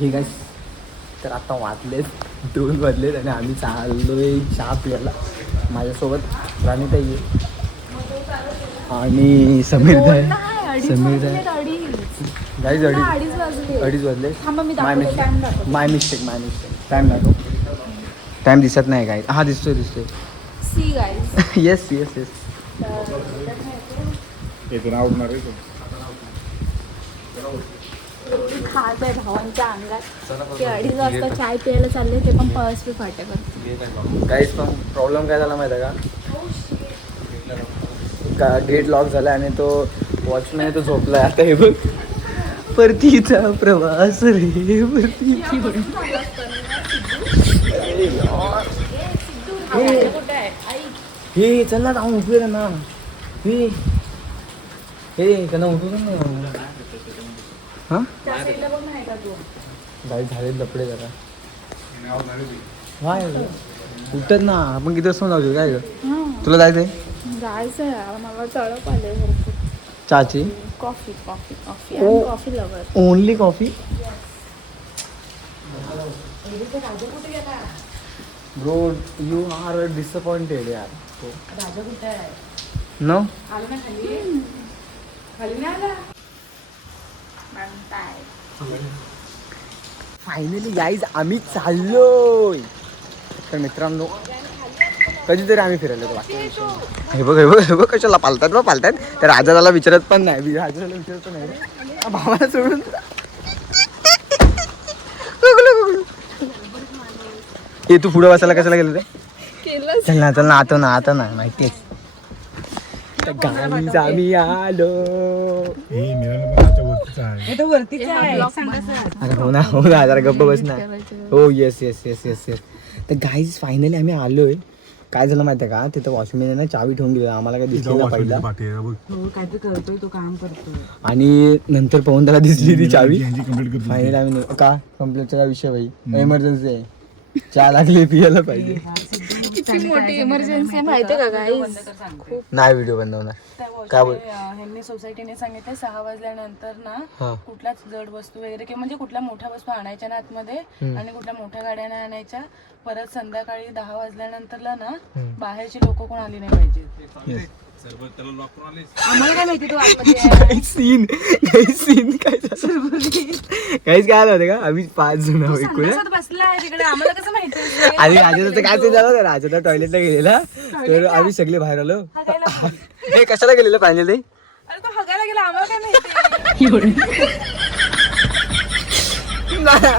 Hey guys, तर आता वाजलेत 2 वाजलेत आणि आम्ही चाललोय चहा प्यायला. माझ्यासोबत राणीताई आहे आणि समीर आहे. समीर आहे गाईज. 2:30 वाजले. My mistake. टाइम दाखव. टाइम दिसत नाही काय. हा दिसतोय. See guys. येस. खात आहे भावांच्या अंगात. ते 2:30 वाजता चाय प्यायला चालले, ते पण पळसपी फाट्यावर. गाईज पण प्रॉब्लेम काय झाला माहिती आहे का गेट लॉक झाला आणि तो वॉचमॅन तो झोपलाय. आता हे बघ, परतीचा प्रवास रे परतीची. हे चल ना जाऊन उठू रे ना. हे त्यांना उठू ना. हा गाई झाले लपडे जरा. हाय उठत ना. आपण किती वाजता जाऊ काय ग? तुला जायचंय? जायचंय मला. तळप आले भरपूर. चहाची coffee. Oh. Coffee lover. Only coffee. Bro you are disappointed यार. राजा कुठे आहे? नो आला ना खाली. खाली नाही आला. फायनली गाईज आम्ही चाललोय. तर मित्रांनो कधीतरी आम्ही फिरायला येतो. हे बघ कशाला पालतात. तर राजाला विचारत पण नाही. राजाला विचारत पण नाही. भावाला सोडून हे तू पुढे बसायला कशाला गेलं रे? चल ना आता ना माहितीच. गाईज आम्ही आलो. हो ना जरा गप्प बस ना. हो येस. तर गाईज फायनली आम्ही आलोय. काय झालं माहितीये का, तिथं वॉचमॅन ना चावी ठेवून दिली. आम्हाला काय दिसली ना पहिला. काहीतरी करतोय तो, काम करतोय. आणि नंतर पाहून त्याला दिसली ती चावी. फायनली आम्ही का कंप्लेंटचा विषय भाई एमर्जन्सी आहे. चहा लागली पियाला पाहिजे. किती मोठी इमर्जन्सी माहितीये का गाईज? नाही व्हिडिओ बंद होणार. काय बोल ह्यांनी सोसायटीने सांगितलं 6 वाजल्यानंतर ना कुठल्याच जड वस्तू वगैरे किंवा म्हणजे कुठल्या मोठ्या वस्तू आणायच्या ना आतमध्ये आणि कुठल्या मोठ्या गाड्या नाही आणायच्या. परत संध्याकाळी 10 वाजल्यानंतरला ना बाहेरची लोक कोण आली नाही पाहिजे. आम्हाला काय माहिती तू आतमध्ये सीन काय झालं होतं का, आम्ही 5 जण बसलाय तिकडे. आम्हाला कसं माहिती? आणि राजाचं काय ते झालं, राजा टॉयलेटला गेलेला. तर आम्ही सगळे बाहेर आलो. हे कशाला गेलेलं फायनली? अरे तो हगायला गेला. आम्हाला काय माहिती?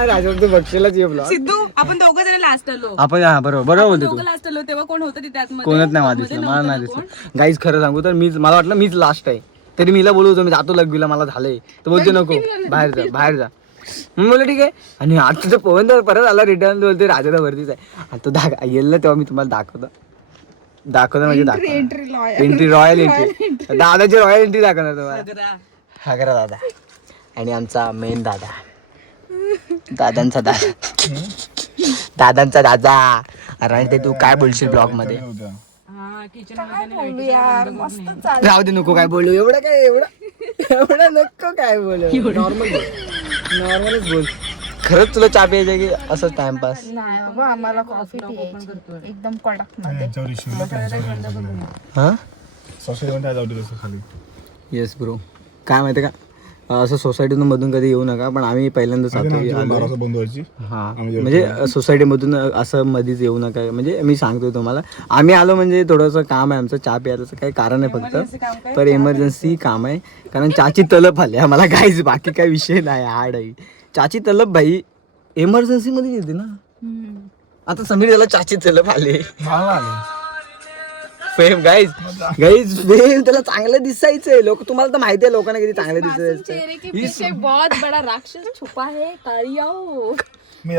राजा बक्षेलाच ये ब्लॉग. सिद्धू आपण दोघं जण लास्ट आलो. आपण हा बरोबर बोलतो तू. लास्ट आलो तेव्हा कोण होतं तिथे आतमध्ये? कोणच नाही मला दिसलं. मला नाही दिसलं गाईज. खरं सांगू तर मला वाटलं मीच लास्ट आहे. तरी मीला बोलवतो मी जातो लग्वीला, मला झालंय. तर बोलते नको बाहेर जा. मी बोललो ठीक आहे. आणि आता तो पवन परत आला रिटर्न. बोलते राजाला वरतीच आहे. आता येईल ना तेव्हा मी तुम्हाला दाखवतो म्हणजे एंट्री रॉयल एंट्री. दादाची रॉयल एंट्री दाखवणार तुम्हाला. हागरा दादा आणि आमचा मेन दादांचा दादा. अरे ते तू काय बोलशील ब्लॉग मध्ये? राहू दे नको काय बोलू. एवढं नको काय बोलू. नॉर्मलच बोल. खरंच तुला चहा प्यायचं की असं टाइमपास? आम्हाला कॉफी एकदम कडक मध्ये. हा येस ब्रो. काय माहिती का, असं सोसायटीतून मधून कधी येऊ नका. पण आम्ही पहिल्यांदाच हा म्हणजे सोसायटीमधून असं मधीच येऊ नका. म्हणजे मी सांगतोय तुम्हाला, आम्ही आलो म्हणजे थोडंसं काम आहे आमचं. चहा प्यायचं काही कारण आहे फक्त, पर इमर्जन्सी काम आहे. कारण चहाची तलप आली आम्हाला काहीच, बाकी काही विषय नाही. हार्ड आहे चहाची तलप भाई. इमर्जन्सी मध्ये येते ना. आता समीर त्याला चहाची तलप आली. फेम गाईज फेम त्याला चांगलं दिसायचंय. लोक तुम्हाला तर माहिती आहे लोकांना किती चांगलं दिसायचं. बहुत बडा राक्षस छुपा है. मी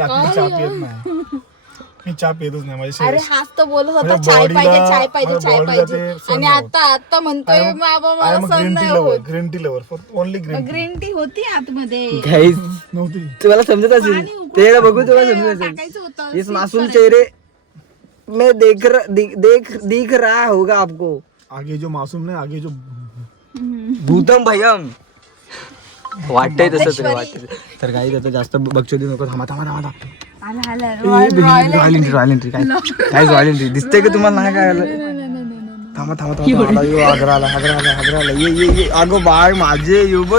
चहा पितच नाही. अरे हाच तर बोलत होता चाय पाहिजे. आणि आता म्हणतोय ग्रीन टी लवर फक्त ओनली ग्रीन टी होती आतमध्ये. गाईज नव्हती. तुम्हाला समजत असेल ते बघू. तुम्हाला समजत असेल. इस मासूम चेहरे में दिख रहा होगा आपको. आगे जो मासूम नहीं, आगे जो भूतम भयम. वाटतंय तसं तरी वाटतंय. तर काही आता जास्त बक्षोदी नको. थांबा थांबा थांबा रॉयल एंट्री काय रॉयल एंट्री दिसतंय का तुम्हाला? नाही काय थांबा थांबा थांबा आला यो आग्रा आला ये अगो बाय माझे योबो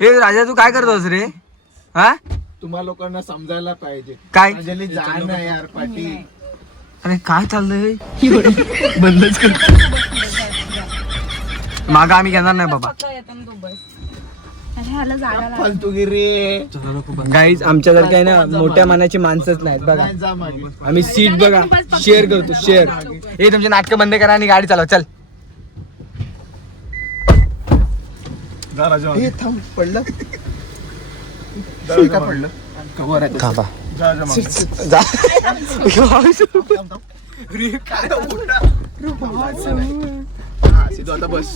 हे राजा तू काय करतोस रे? हा तुम्हा लोकांना समजायला पाहिजे. काय अंजली जा ना यार पाटी. अरे काय चाललंय? बंदच कर. मागं आम्ही घेणार नाही बाबा. फालतूगिरी. गाईज आमच्यासारखे आहे ना मोठ्या मनाची माणसंच नाहीत बघा. जा मागे. आम्ही सीट बघा शेअर करतो शेअर. हे तुमचे नाटकं बंद करा आणि गाडी चालवा. चल जा राजा. हे थांब पडलं का पडलं? कवर आहे. थांबा जा जा मागे. जा. सीधो आता बस.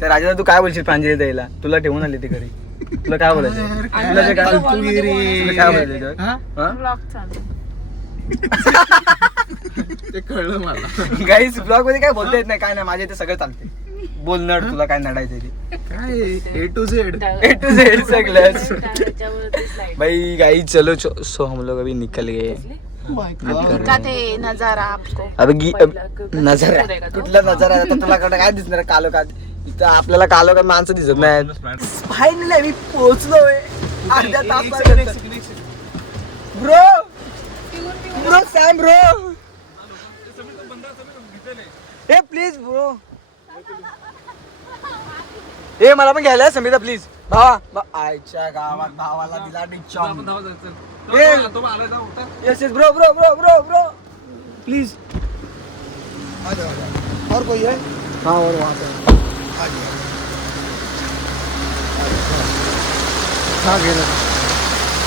तर राजा तू काय बोलशील प्रांजली द्यायला? तुला ठेवून आली ती घरी. तुला काय बोलायचं? तुला जे काय बोलायचं? हा? ते कळलं मला. गाईज ब्लॉग मध्ये काय बोलता येत नाही काय नाही. माझ्या इथे सगळं चालते. बोल नड तुला काय नडायचं ते. काय A to Z. A to Z सगळंच. भाई गाइस चलो सो हम लोग अभी निकल गए. नजारा आपको नजारा कुठला नजारा आता तुला कडे काय दिसणार? कालोखात इथं आपल्याला कालोखात माणसं दिसत नाहीत. फायनली आम्ही पोहोचलोय. अर्ध्या तास ब्रो सॅम ब्रो ए प्लीज ब्रो ए मला पण घ्यायला समिता प्लीज. भावा आईच्या गावात भावाला दिला डिचॉम. Yes yes bro bro bro bro bro please. और कोई है? हाँ और वहाँ पे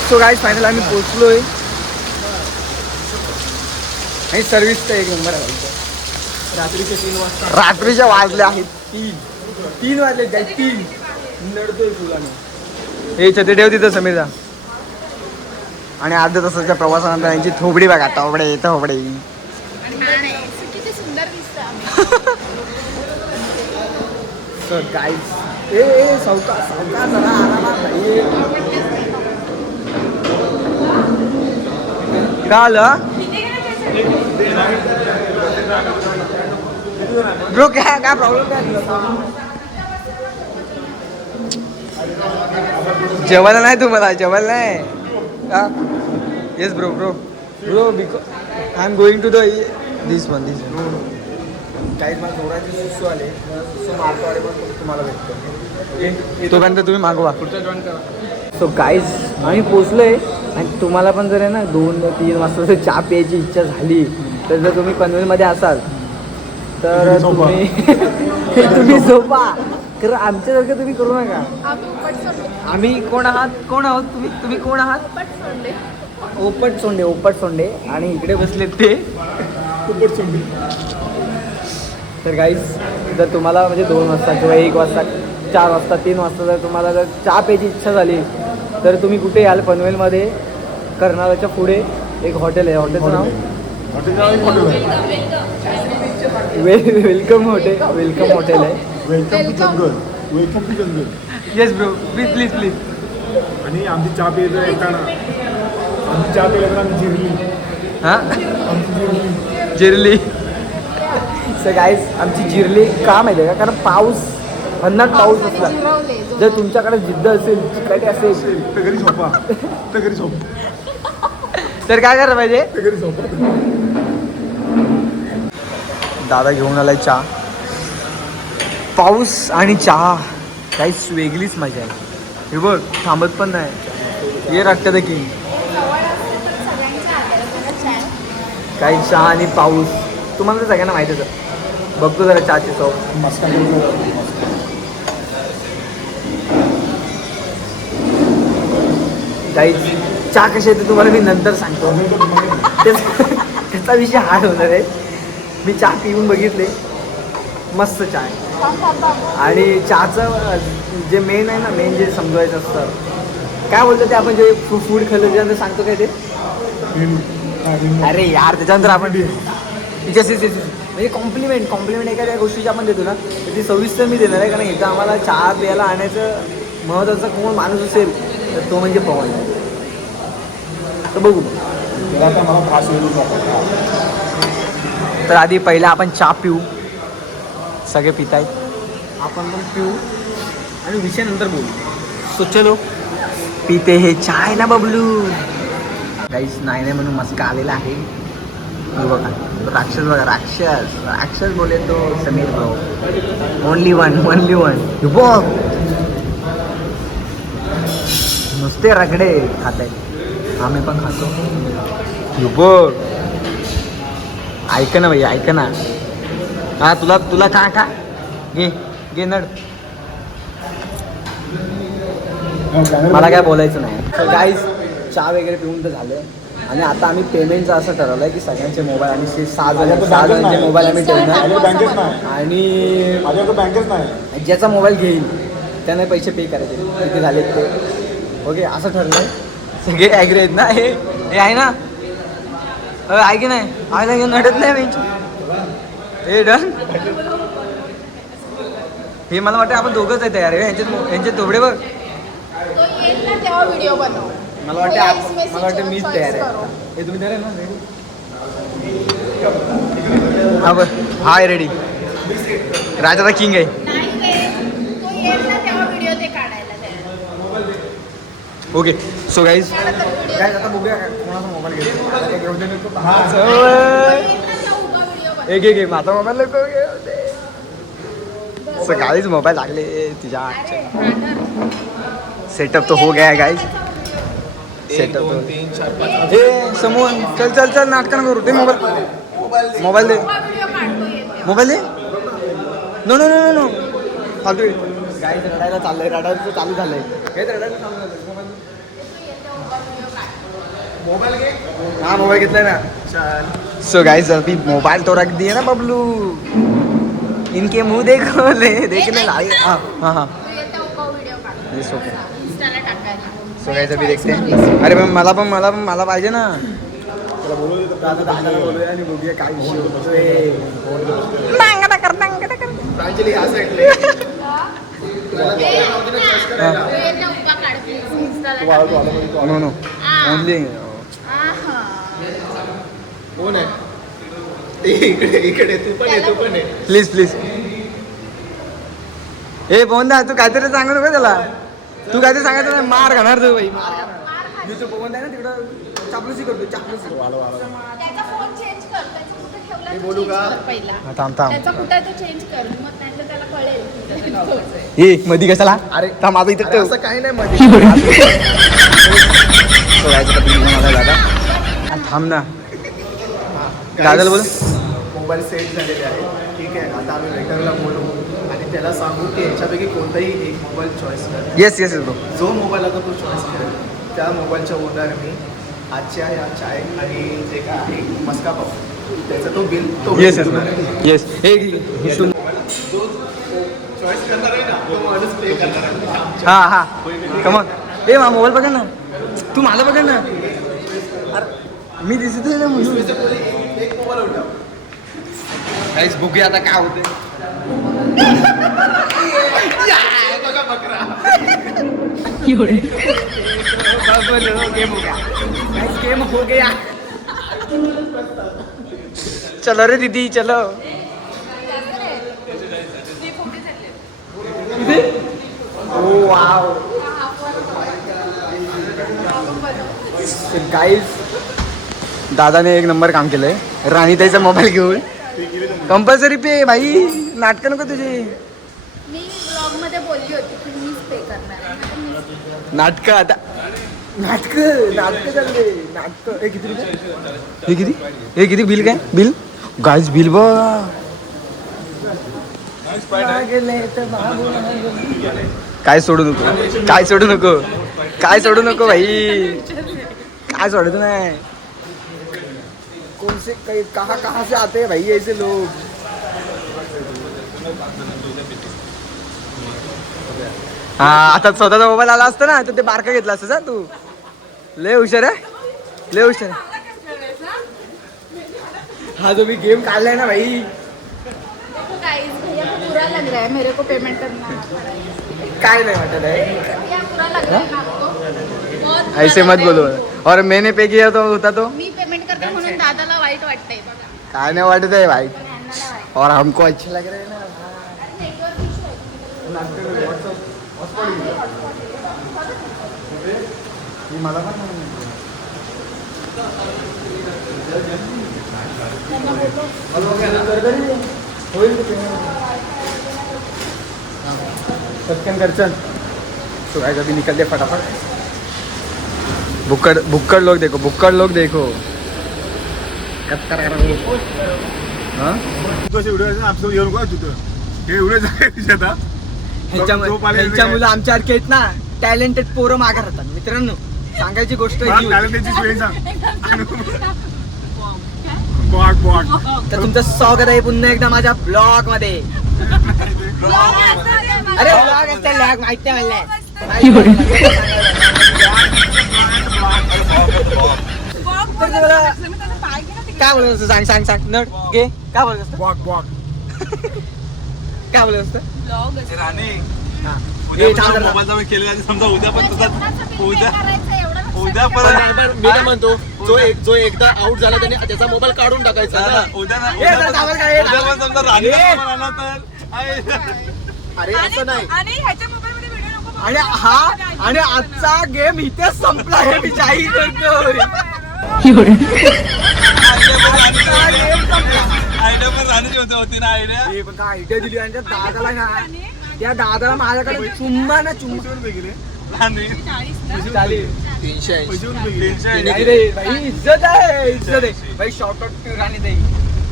सो गाइस फायनल आम्ही पोहोचलोय आणि सर्व्हिस तर एक नंबर आहे. रात्रीच्या वाजले आहेत 3 वाजले. 3 नडतोय फुलाने. हे छत्री ठेव तिथं समीरचा. आणि अर्ध्या तासाच्या प्रवासानंतर यांची थोबडी बघा. थोबडे So guys, सावकाश जरा आरामात ये. काय आलं ब्रो? काय प्रॉब्लेम काय? जेवायला नाही तुम्हाला? जेवायला नाही? Yes bro because I am going to this one. काही मला थोडाचे सुसू आले. सुसू मारतो आणि पण तुम्हाला भेटतो. तोपर्यंत तुम्ही मागवा. सो गाईज आम्ही पोचलोय आणि तुम्हाला पण जर आहे ना 2-3 वाजता जर चहा प्यायची इच्छा झाली तर जर तुम्ही पनवेलमध्ये असाल तर तुम्ही झोपा. कारण आमच्यासारखं तुम्ही करू नका. आम्ही कोण आहोत तुम्ही कोण आहात? ओपट सोंडे आणि इकडे बसलेत ते उपट सोंडी. तर गाईज जर तुम्हाला म्हणजे 2 वाजता किंवा 1 वाजता 4 वाजता 3 वाजता जर तुम्हाला जर चहा प्यायची इच्छा झाली तर तुम्ही कुठे याल? पनवेलमध्ये कर्नाळाच्या पुढे एक हॉटेल आहे. हॉटेलचं नाव वेलकम हॉटेल आहे. Welcome to jungle. Yes bro please. आणि आमची चहा प्यायला येताना आम्ही जिरली. हां जिरली. सर गाईज आमची जिरली का माहिती आहे का? कारण भन्नाट पाऊस असला. जर तुमच्याकडे जिद्द असेल चिकाटी असेल तर घरी झोपा. तर काय करायला पाहिजे? घरी झोपा. दादा घेऊन आलाय चहा. पाऊस आणि चहा काहीच वेगळीच मजा आहे. हे बघ थांबत पण नाही. ये राखतं द किंग. काही चहा आणि पाऊस तुम्हाला तर सगळ्यांना माहितीच आहे. बघतो जरा चहाची चव. काही चहा कशी येते तुम्हाला मी नंतर सांगतो. त्याचा विषय हार्ड होणार आहे. मी चहा पिऊन बघितले. मस्त चहा आहे. आणि चहाचं जे मेन आहे ना मेन जे समजवायचं असतं काय बोलतो ते आपण जे फूड खाल्लं त्याच्यानंतर सांगतो काय ते? अरे यार त्याच्यानंतर आपण म्हणजे कॉम्प्लिमेंट एखाद्या गोष्टीची आपण देतो ना तर ती सविस्तर मी देणार आहे. कारण इथं आम्हाला चहा प्यायला आणायचं महत्त्वाचा कोण माणूस असेल तर तो म्हणजे पवन. तर बघू तर आधी पहिला आपण चहा पिऊ. सगळे पितायत, आपण पण पिऊ आणि विषय नंतर बोलू. सो चलो पिते हे चाय ना बबलू. काहीच नाही म्हणून मस्का आलेला आहे. बघा राक्षस बघा राक्षस बोले तो समीर भाऊ. ओनली वन बघ नुसते रगडे खात आहेत. आम्ही पण खातो. बघ ऐक ना भाई ऐक ना. हा तुला का घे नड. मला काय बोलायचं नाही. गाईज चहा वगैरे पिऊन तर झालं आणि आता आम्ही पेमेंटचं असं ठरवलं आहे की सगळ्यांचे मोबाईल आणि 6 जणांचे मोबाईल आम्ही ठेवणार आणि बँकेच नाही ज्याचा मोबाईल घेईल त्याने पैसे पे करायचे किती झाले ते. ओके असं ठरलं आहे. सगळे ॲग्री आहेत ना. हे आहे ना आहे की नाही. आयला घेऊन नटत नाही हे डन. हे मला वाटतं आपण दोघंच आहे तयार आहे. यांचे तोबडे बघ. मला वाटतं मीच तयार आहे. हे तुम्ही तयार आहे ना. हा बघ हाय रेडी. राजाचा किंग आहे. ओके सो गाईज आता बघूया कोणाचा मोबाईल घेऊ. एक माझा मोबाईल नको घेऊ. सो गाईज मोबाईल लागले तुझ्या. सेटअप तो हो गया है गाइस. सेटअप तो समूह चल नाटक ना करू. ते मोबाईल दे नो फालतू. गाईज रडायला चालू झालंय. हाँ मोबाइल कितना है ना. सो गाइस अभी मोबाइल तो रख दिए ना बबलू. इनके मुंह देखो ले देखने लाए. हाँ सो गाइस अभी देखते हैं. अरे मला पाहिजे ना. बोलूया आणि बघूया काय विषय होतोय. नो ओनली कोण आहे इकडे तू पण आहे. प्लीज ए बोंदा तू काहीतरी सांगू नको त्याला. तू काहीतरी सांगायचं नाही. मार खाणार तू बाई. मी तो बोंद आहे ना तिकडं चापलूसी करतो. चापलूसी बोलू का थांब ए मधी कशाला. अरे थांब माझं इथं ठेव. असं काही नाही मध्ये. थांब ना दादाला बोल. मोबाईल सेट झालेले आहे. ठीक आहे आता आम्ही वेटरला बोलू आणि त्याला सांगू की याच्यापैकी कोणताही एक मोबाईल चॉईस कर. येस जो मोबाईल आता तू चॉईस करेल त्या मोबाईलच्या ओनर मी आजच्या ह्या चाय आणि जे काय आहे मस्का पाव त्याचा तो बिल तो येस जो चॉईस करणार आहे ना तो माणूस पे करणार आहे. हा कमॉन. ए मा मोबाईल बघा ना. तू मला बघा ना. अरे मी दिसतोय ना म्हणून. एक मोबाईल उठव. काहीच बघूया आता काय होते. गेम हो गया. चलो रे दीदी चलो. वाव गाईज दादाने एक नंबर काम केलंय. राणीताईचा मोबाईल घेऊन कंपल्सरी पे भाई. नाटकं नको तुझे. मी ब्लॉग मध्ये बोलली होती की मीच पे करणार. नाटकं आता नाटकं चालले. नाटकं हे किती रुपये. हे किती बिल काय बिल गाईज बिल बघ. काय सोडू नको भाई. काय सोडायचं नाही. कौन से कहाँ से आते हैं भाई ऐसे लोग. हा आता स्वतःचा मोबाईल आला असता ना तर ते बारका घेतला असतं तू. लय हुशार आहे. हा जो मी गेम काढलाय ना भाई बुरा लग रहा है मेरे को पेमेंट करना पड़ेगा। काय नाही वाटत आहे क्या बुरा लग रहा है ना आपको? बहुत बुरा ऐसे लग मत रहा है बोलो मेरे को। और मैंने पे किया तो होता तो मी पेमेंट करते म्हणून दादाला वाईट वाटतंय बघा. काय नाही वाटत आहे भाई पण यांना नाही वाटत. और हमको अच्छे लग रहे हैं ना नेटवर्क इश्यू आहे. मला पण होईल पटकन कर चल सुबह कभी निकल दे फटाफट बुक्कड़ लोग देखो हाँ ह्यांच्या मुलं आमच्यासारखे आहेत ना टॅलेंटेड पोरं मागे राहतात मित्रांनो सांगायची गोष्ट ही होती. तर तुमचं स्वागत आहे पुन्हा एकदा माझ्या ब्लॉग मध्ये अरे ब्लॉग असते ब्लॉग माहिती आहे मला काय बोलत असतं सांग नट घे काय बोलत असतं काय बोलत असतं उद्या परत मी काय म्हणतो जो एकदा आउट झाला त्याने त्याचा मोबाईल काढून टाकायचा ना. अरे असं नाही आणि आणि आजचा गेम इथेच संपला आहे मी जाहीर करतोय आयडिया दिली आणि त्या दादाला ना त्या दादाला माझ्याकडे चुम्मा ना चुम्मा 380 नाही रे भाई इज्जत आहे भाई शॉर्ट आउट राणी ताई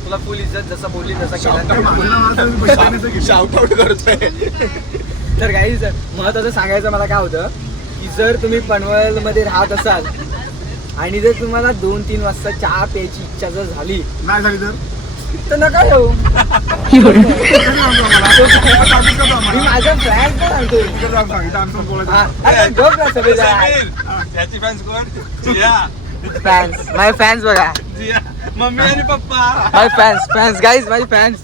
तुला फुल इज्जत जसं बोलली तसा केला शाउट आउट करतोय. तर काही महत्वाचं सांगायचं मला काय होतं की जर तुम्ही पनवेल मध्ये राहत असाल आणि जर तुम्हाला 2-3 वाजता चहा प्यायची इच्छा जर झाली नाही झाली तर नका येऊ मी माझ्या फ्लॅट सांगतो फॅन्स माझे फॅन्स बघा मम्मी आणि पप्पा माझे फॅन्स गाईज माझे fans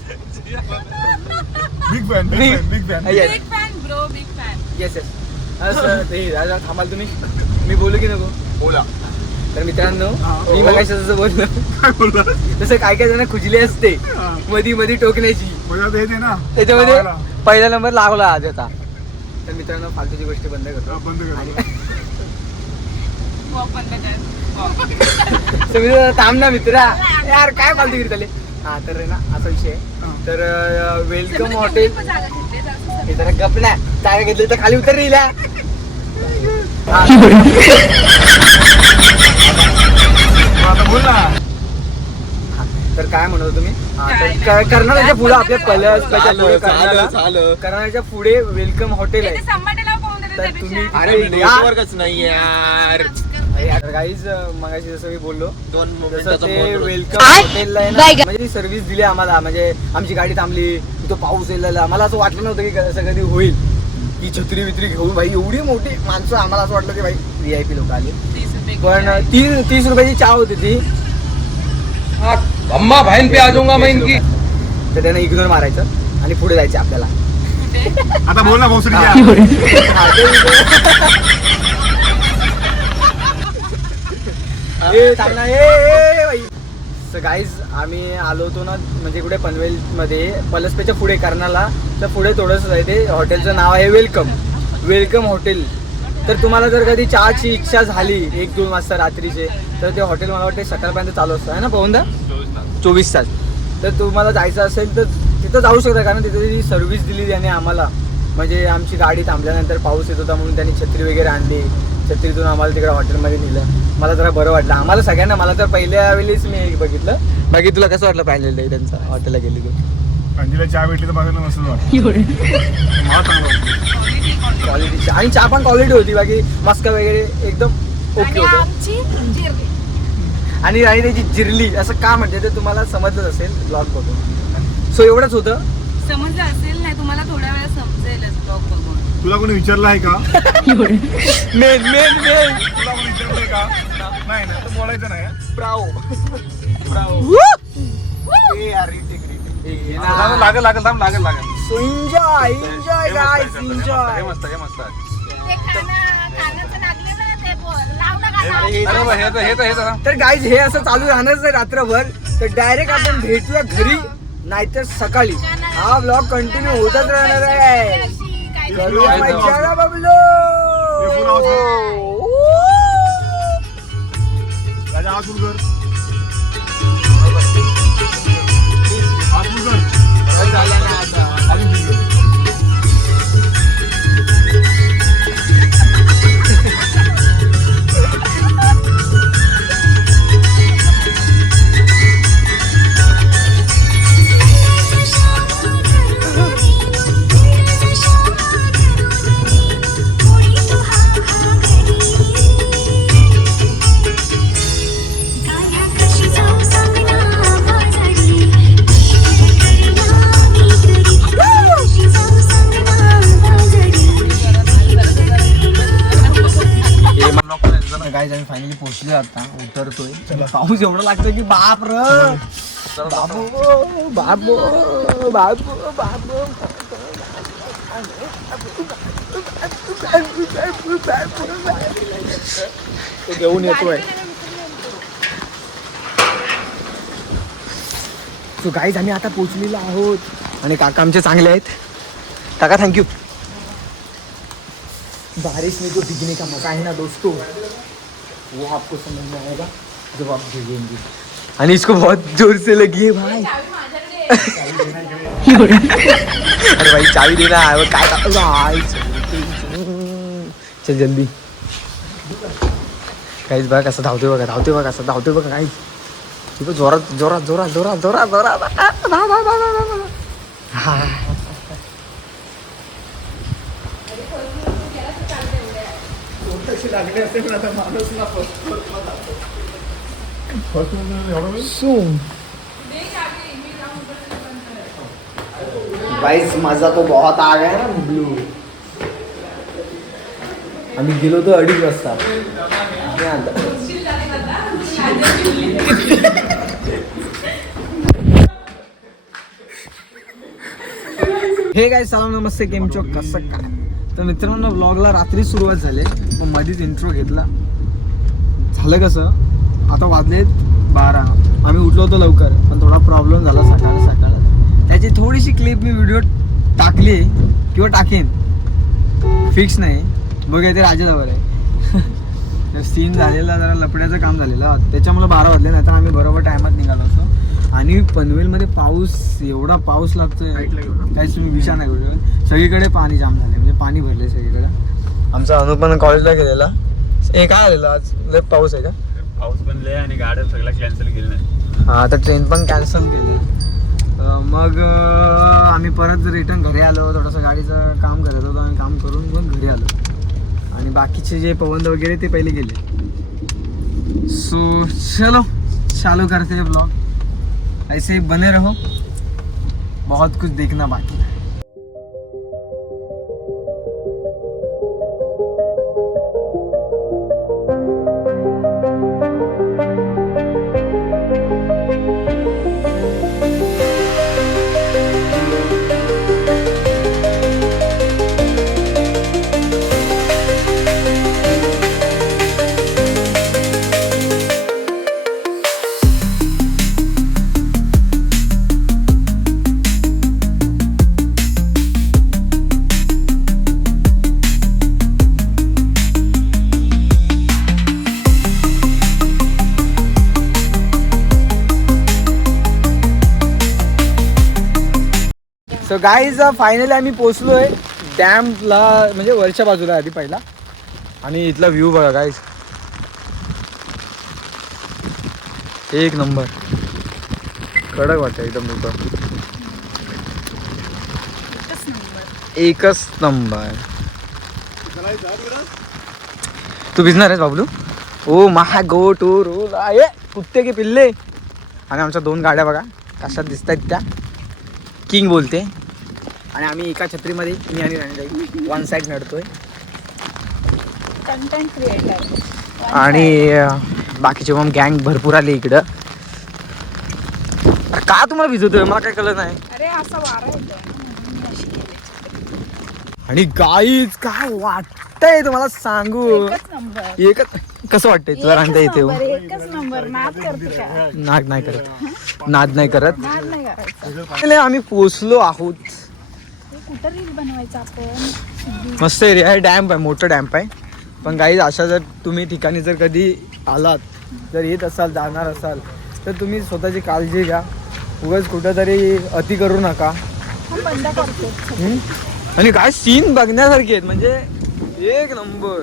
big fan big fan yes असं ते दादा थांबाल तुम्ही मी बोलू की नको बोला. तर मित्रांनो मी मगाशी जसं बोललो काय बोलला तसं काय जण खुजली असते मध्ये टोकण्याची ना त्याच्यामध्ये पहिला नंबर लागला आज आता. तर मित्रांनो फालतूची गोष्टी बंद करतो बंद कर थांब ना मित्रा यार काय फालतू गिरी झाले. हा तर ना असा विषय आहे. तर वेलकम हॉटेल हे जरा गप ना जागा घेतली तर खाली उतर राहिला बोल ना. तर काय म्हणत होतो तुम्ही कर्नाटकच्या पुढे आपल्या कर्नाटकच्या पुढे वेलकम हॉटेल आहे तर तुम्ही नेटवर्कच नाही यार. गाईज मगाशी जसं मी बोललो तसं ते वेलकम हॉटेलला आहे ना म्हणजे सर्व्हिस दिली आम्हाला म्हणजे आमची गाडी थांबली तो पाऊस येईल मला असं वाटलं नव्हतं की असं कधी होईल की छत्री वित्री घेऊन भाई एवढी मोठी माणसं आम्हाला असं वाटलं की भाई VIP लोक आले पण 30 रुपयाची चहा होती ती अम्मा बहन पे आ जाऊंगा मैं इनकी. तर त्यानं इग्नोर मारायचं आणि पुढे जायचं आपल्याला. आता बोल ना भोसडी गाईज आम्ही आलो होतो ना म्हणजे कुठे पनवेल मध्ये पलसपेच्या पुढे कर्नाला तर पुढे थोडंसं आहे ते हॉटेलचं नाव आहे वेलकम हॉटेल. तर तुम्हाला जर कधी चहाची इच्छा झाली 1-2 वाजता रात्रीचे तर ते हॉटेल मला वाटते सकाळपर्यंत चालू असतं आहे ना पाहून 24 तास. तर तुम्हाला जायचं असेल तर तिथं जाऊ शकता कारण तिथे जी सर्व्हिस दिली त्याने आम्हाला म्हणजे आमची गाडी थांबल्यानंतर पाऊस येत होता म्हणून त्यांनी छत्री वगैरे आणली छत्रीतून आम्हाला तिकडे हॉटेलमध्ये नेलं. मला जरा बरं वाटलं आम्हाला सगळ्यांना. मला तर पहिल्या वेळेस मी बघितलं. बाकी तुला कसं वाटलं पाहिजे त्यांचं हॉटेलला गेली तू अंजीला चहा भेटली तर बघायला मस्त क्वालिटी आणि चहा पण क्वालिटी होती बाकी मस्का वगैरे एकदम ओके होतं. आणि त्याची जिरली असं का म्हणते ते तुम्हाला समजलं असेल ब्लॉग बघून. सो एवढंच होतं. समजलं असेल नाही तुम्हाला थोड्या वेळा समजेलच ब्लॉग बघून. तुला कोणी विचारलं आहे का मेन तुला कोणी विचारलंय का नाही ना तू बोलायचं नाही. ब्रावो लागेल so enjoy enjoy guys enjoy. तर गाईज हे असं चालू राहणारच आहे रात्रभर. तर डायरेक्ट आपण भेटूया घरी नाहीतर सकाळी. हा ब्लॉग कंटिन्यू होतच राहणार आहे. करूया मजा ना बबलो. गाईज आम्ही फायनली पोहोचलो आता. उतरतोय. पाऊस एवढा लागतोय की बाप र बाबू बाबू बाबू बाबू घेऊन येतोय. सो गाईज आम्ही आता पोहोचलेलो आहोत आणि काका आमचे चांगले आहेत. काका थँक्यू. बारिश में जो भीगने का मजा है ना दोस्तों वो आपको समझ में आएगा जब आप भीगेंगे. आणि इसको बहुत जोर से लगी है भाई. अरे भाई चाबी देना है वो काय चल जल्दी. काहीच बघा कसं धावते बघा कसं धावते बघा काही. जोरात जोरात जोरात जोरात जोरात जोरात. हा गाइस मजा तो बहुत आ गया ना ब्लू. आम्ही गेलो तो 2:30 वाजता. हे गाइस सलाम नमस्ते केम चो कसं काय. तर मित्रांनो व्लॉगला रात्री सुरुवात झाली पण मध्येच इंट्रो घेतला. झालं कसं आता वाजलेत 12. आम्ही उठलो होतो लवकर पण थोडा प्रॉब्लेम झाला सकाळ. त्याची थोडीशी क्लिप मी व्हिडिओ टाकली किंवा टाकेन फिक्स नाही. बघा ते राजाजवळ आहे. सीन झालेला जरा लपड्याचं काम झालेलं त्याच्यामुळे 12 वाजले. नाही तर आम्ही बरोबर टायमात निघालो असतो. आणि पनवेलमध्ये पाऊस एवढा पाऊस लागतोय काहीच तुम्ही विचार नाही करू. सगळीकडे पाणी जाम झाले म्हणजे पाणी भरले सगळीकडे. आमचा अनुपन कॉलेजला गेलेला. हे काय आलेलं आज लय पाऊस आहे का. पाऊस पण लय आणि गाड्या सगळ्या कॅन्सल केल्या नाही. हा तर ट्रेन पण कॅन्सल केली. मग आम्ही परत रिटर्न घरी आलो. थोडंसं गाडीचं काम करत होतो. आम्ही काम करून मग घरी आलो. आणि बाकीचे जे पवंद वगैरे ते पहिले गेले. सो चलो चालू करते हैं ब्लॉग. ऐसे ही बने रहो. बहुत कुछ देखना बाकी है. सो गाईज फायनली आम्ही पोचलो आहे डॅमला म्हणजे वरच्या बाजूला आधी पहिला. आणि इथला व्ह्यू बघा गाईज एक नंबर कडक वाटतं एकदम. एकच नंबर. तू भिजणार आहेस Bablu. Oh my go to rule आहे कुत्ते के पिल्ले. आणि आमच्या 2 गाड्या बघा कशा दिसत आहेत त्या. किंग बोलते. आणि आम्ही एका छत्रीमध्ये मी आणि राणी वन साईड नडतोय. Content creator. आणि बाकीचे मग गँग भरपूर आले इकडं. का तुम्हाला भिजवतोय मला काय कळलं नाही. अरे असा वारा येतोय. आणि गाईज काय वाटतंय तुम्हाला सांगू एकच कसं वाटतंय तुला रांगता येते एकच नंबर नाद करते का नाद नाही करत नाद नाही करत नाद नाही करायचा आम्ही पोचलो आहोत कुठं रील बनवायचं आपण मस्त एरिया आहे डॅम्प आहे मोठं डॅम्प आहे पण गाईज अशा जर तुम्ही ठिकाणी जर कधी आलात जर येत असाल जाणार असाल तर तुम्ही स्वतःची काळजी घ्या उगाच कुठंतरी अति करू नका बंद करतो आणि काय सीन बघण्यासारखे आहेत म्हणजे एक नंबर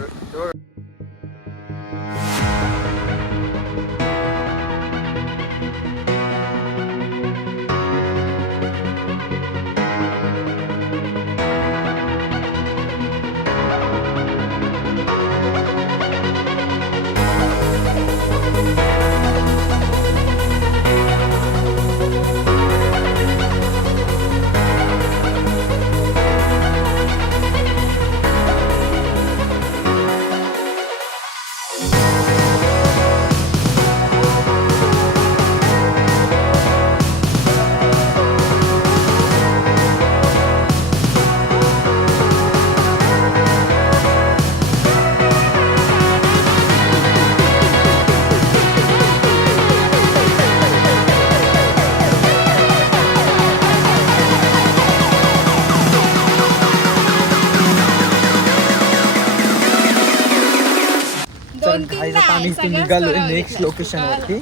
आम्ही इथे निघालोय नेक्स्ट लोकेशन वरती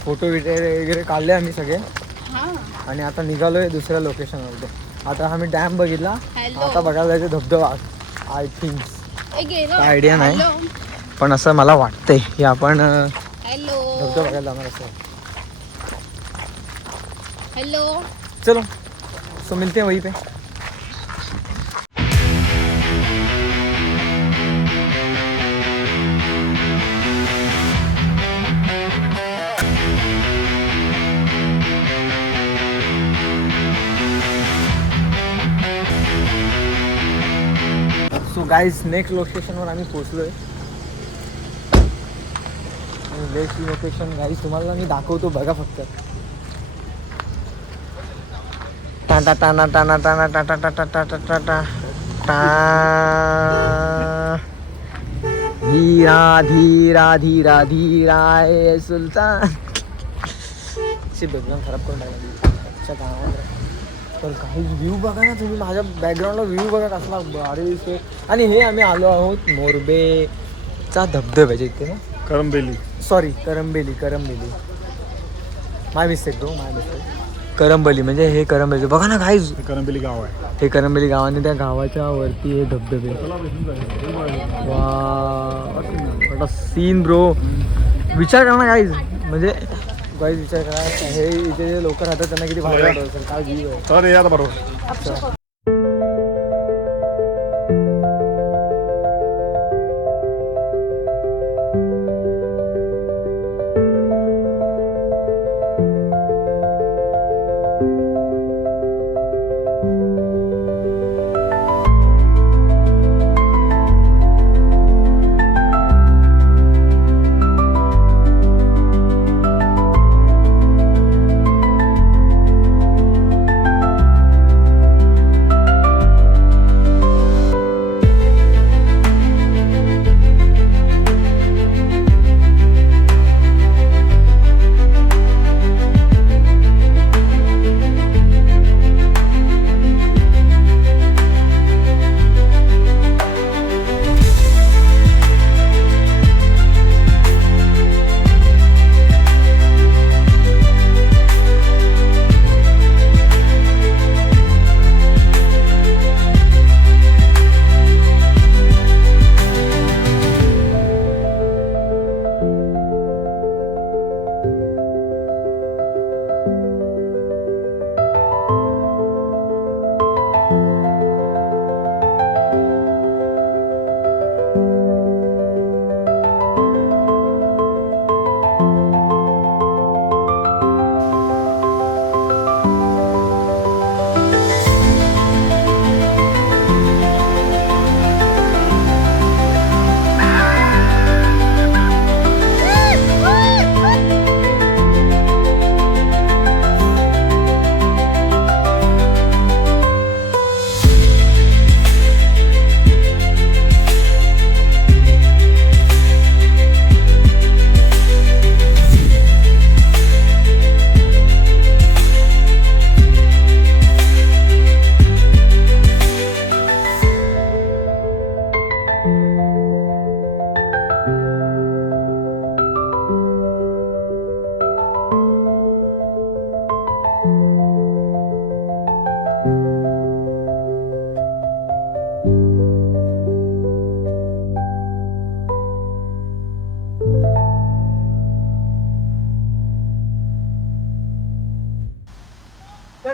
फोटो वगैरे काढले आम्ही सगळे आणि आता निघालोय दुसऱ्या लोकेशन वरती आता आम्ही डॅम बघितला आता बघायला जायचं धबधबा आय थिंक काय आयडिया नाही पण असं मला वाटतंय की आपण धबधबा बघायला जाणार असं हॅलो चलो सो मिलते हैं वहीं पे सो गाईज नेक्स्ट लोकेशनवर आम्ही पोचलोय नेक्स्ट लोकेशन गाईज तुम्हाला मी दाखवतो बघा फक्त टाटा टाना टाना टाना टाटा टाटा टाटा टाटा टा धीरा धीरा धीरा धीरा ए सुलतान बॅकग्राऊंड खराब करून टाकला गावाला तर काही व्ह्यू बघा ना तुम्ही माझ्या बॅकग्राऊंडला व्ह्यू बघा कसला भारी दिसतोय आणि हे आम्ही आलो आहोत मोरबेचा धबधब्याच्या इथे ना करंबेली करंबेली माय मिस्टेक करंबेली म्हणजे हे करंबेली बघा ना काही करंबेली गाव आहे हे करंबेली गावाने त्या गावाच्या वरती हे धबधबे वा सीन ब्रो विचार करा ना गाईज म्हणजे गाईज विचार करा हे इथे जे लोक राहतात त्यांना किती भारी वाटत असेल काय व्ह्यू आहे तर या बरोबर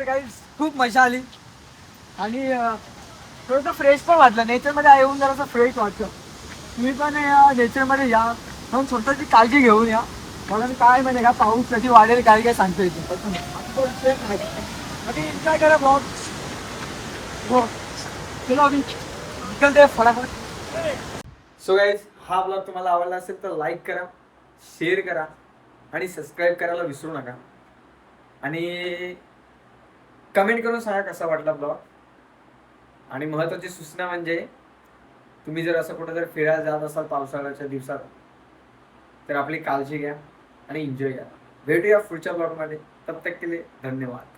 काही खूप मजा आली आणि थोडंसं फ्रेश पण वाटलं. नेचरमध्ये येऊन जरासं फ्रेश वाटतं. तुम्ही पण नेचरमध्ये या, पण स्वतःची काळजी घेऊन या. कारण काय म्हणजे का पाऊस कधी वाढेल काय सांगता येते. एन्जॉय करा ब्लॉग. हो चलो अभी निकलते फटाफट. सो गाईज, हा ब्लॉग तुम्हाला आवडला असेल तर लाईक करा, शेअर करा आणि सबस्क्राईब करायला विसरू नका. आणि कमेंट करून सांगा कसा वाटला ब्लॉग. आणि महत्त्वाची सूचना म्हणजे तुम्ही जर असं कुठं जर फिरायला जात असाल पावसाळ्याच्या दिवसात तर आपली काळजी घ्या आणि एन्जॉय करा. भेटूया पुढच्या ब्लॉगमध्ये. तब तक के लिए धन्यवाद.